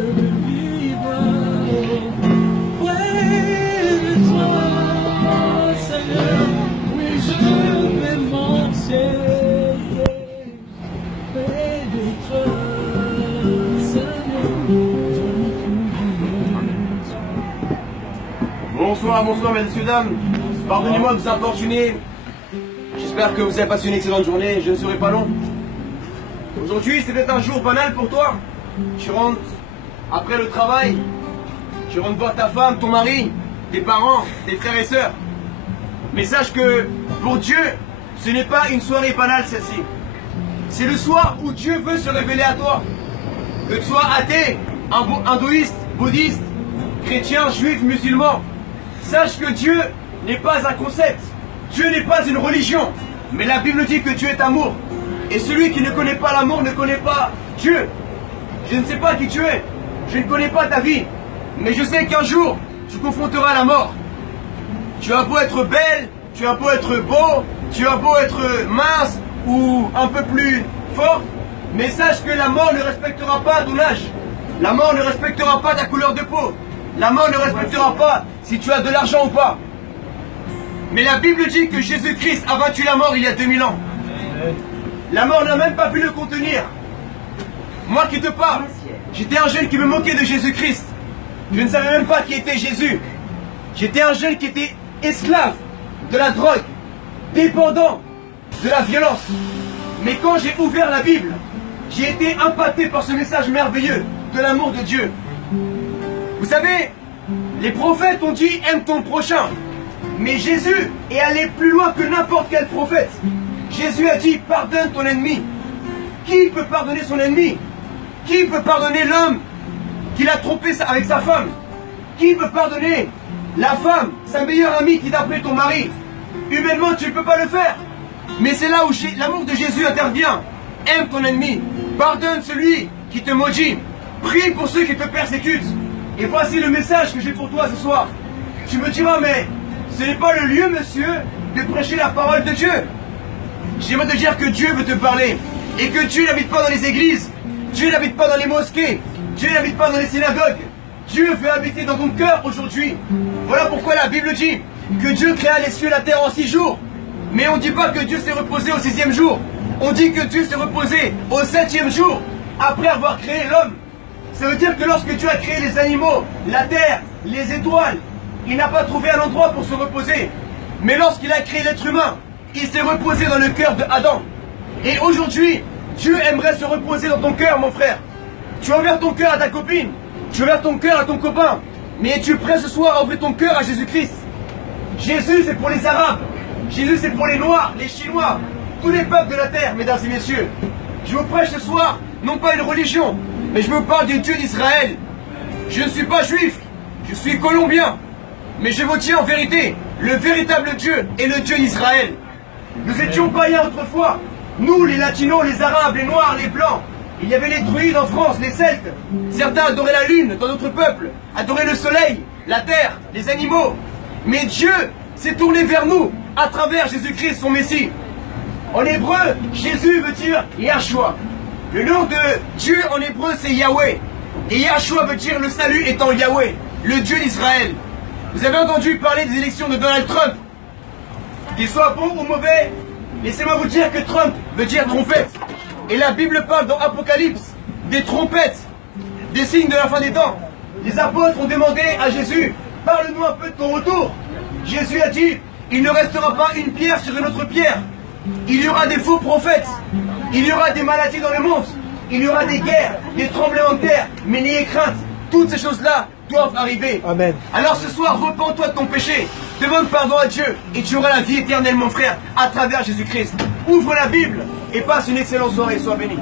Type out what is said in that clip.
veux vivre près de toi, Seigneur. Oui, je vais marcher près de toi, Seigneur. Bonsoir, bonsoir messieurs, dames. Pardonnez-moi de vous importuner. J'espère que vous avez passé une excellente journée. Je ne serai pas long. Aujourd'hui, c'est peut-être un jour banal pour toi. Tu rentres après le travail. Tu rentres voir ta femme, ton mari, tes parents, tes frères et sœurs. Mais sache que pour Dieu, ce n'est pas une soirée banale celle-ci. C'est le soir où Dieu veut se révéler à toi. Que tu sois athée, hindouiste, bouddhiste, chrétien, juif, musulman. Sache que Dieu n'est pas un concept. Dieu n'est pas une religion. Mais la Bible dit que Dieu est amour. Et celui qui ne connaît pas l'amour ne connaît pas Dieu. Je ne sais pas qui tu es. Je ne connais pas ta vie. Mais je sais qu'un jour, tu confronteras la mort. Tu as beau être belle, tu as beau être beau, tu as beau être mince ou un peu plus fort. Mais sache que la mort ne respectera pas ton âge. La mort ne respectera pas ta couleur de peau. La mort ne respectera pas si tu as de l'argent ou pas. Mais la Bible dit que Jésus-Christ a vaincu la mort il y a 2000 ans. La mort n'a même pas pu le contenir. Moi qui te parle, j'étais un jeune qui me moquait de Jésus-Christ. Je ne savais même pas qui était Jésus. J'étais un jeune qui était esclave de la drogue, dépendant de la violence. Mais quand j'ai ouvert la Bible, j'ai été impacté par ce message merveilleux de l'amour de Dieu. Vous savez, les prophètes ont dit « aime ton prochain ». Mais Jésus est allé plus loin que n'importe quel prophète. Jésus a dit « pardonne ton ennemi ». Qui peut pardonner son ennemi? Qui peut pardonner l'homme qu'il a trompé avec sa femme? Qui peut pardonner la femme, sa meilleure amie qui t'a appelé ton mari? Humainement, tu ne peux pas le faire. Mais c'est là où l'amour de Jésus intervient. Aime ton ennemi. Pardonne celui qui te maudit. Prie pour ceux qui te persécutent. Et voici le message que j'ai pour toi ce soir. Tu me diras, mais ce n'est pas le lieu, monsieur, de prêcher la parole de Dieu. J'aimerais te dire que Dieu veut te parler. Et que Dieu n'habite pas dans les églises. Dieu n'habite pas dans les mosquées. Dieu n'habite pas dans les synagogues. Dieu veut habiter dans ton cœur aujourd'hui. Voilà pourquoi la Bible dit que Dieu créa les cieux et la terre en 6 jours. Mais on ne dit pas que Dieu s'est reposé au 6e jour. On dit que Dieu s'est reposé au 7e jour, après avoir créé l'homme. Ça veut dire que lorsque Dieu a créé les animaux, la terre, les étoiles, il n'a pas trouvé un endroit pour se reposer. Mais lorsqu'il a créé l'être humain, il s'est reposé dans le cœur d'Adam. Et aujourd'hui, Dieu aimerait se reposer dans ton cœur, mon frère. Tu as ouvert ton cœur à ta copine, tu as ouvert ton cœur à ton copain, mais es-tu prêt ce soir à ouvrir ton cœur à Jésus-Christ? Jésus, c'est pour les Arabes. Jésus, c'est pour les Noirs, les Chinois, tous les peuples de la terre, mesdames et messieurs. Je vous prêche ce soir, non pas une religion, mais je vous parle du Dieu d'Israël. Je ne suis pas juif, je suis colombien. Mais je vous tiens en vérité, le véritable Dieu est le Dieu d'Israël. Nous étions païens autrefois. Nous, les latinos, les arabes, les noirs, les blancs. Il y avait les druides en France, les celtes. Certains adoraient la lune dans notre peuple, adoraient le soleil, la terre, les animaux. Mais Dieu s'est tourné vers nous à travers Jésus-Christ, son Messie. En hébreu, Jésus veut dire Yahshua. Le nom de Dieu en hébreu, c'est Yahweh. Et Yahshua veut dire le salut étant Yahweh, le Dieu d'Israël. Vous avez entendu parler des élections de Donald Trump. Qu'il soit bon ou mauvais, laissez-moi vous dire que Trump veut dire trompette. Et la Bible parle dans Apocalypse des trompettes, des signes de la fin des temps. Les apôtres ont demandé à Jésus, parle-nous un peu de ton retour. Jésus a dit, il ne restera pas une pierre sur une autre pierre. Il y aura des faux prophètes. Il y aura des maladies dans le monde. Il y aura des guerres, des tremblements de terre. Mais n'ayez crainte, toutes ces choses-là doivent arriver. Amen. Alors ce soir, repens-toi de ton péché. Demande pardon à Dieu et tu auras la vie éternelle, mon frère, à travers Jésus-Christ. Ouvre la Bible et passe une excellente soirée. Sois béni.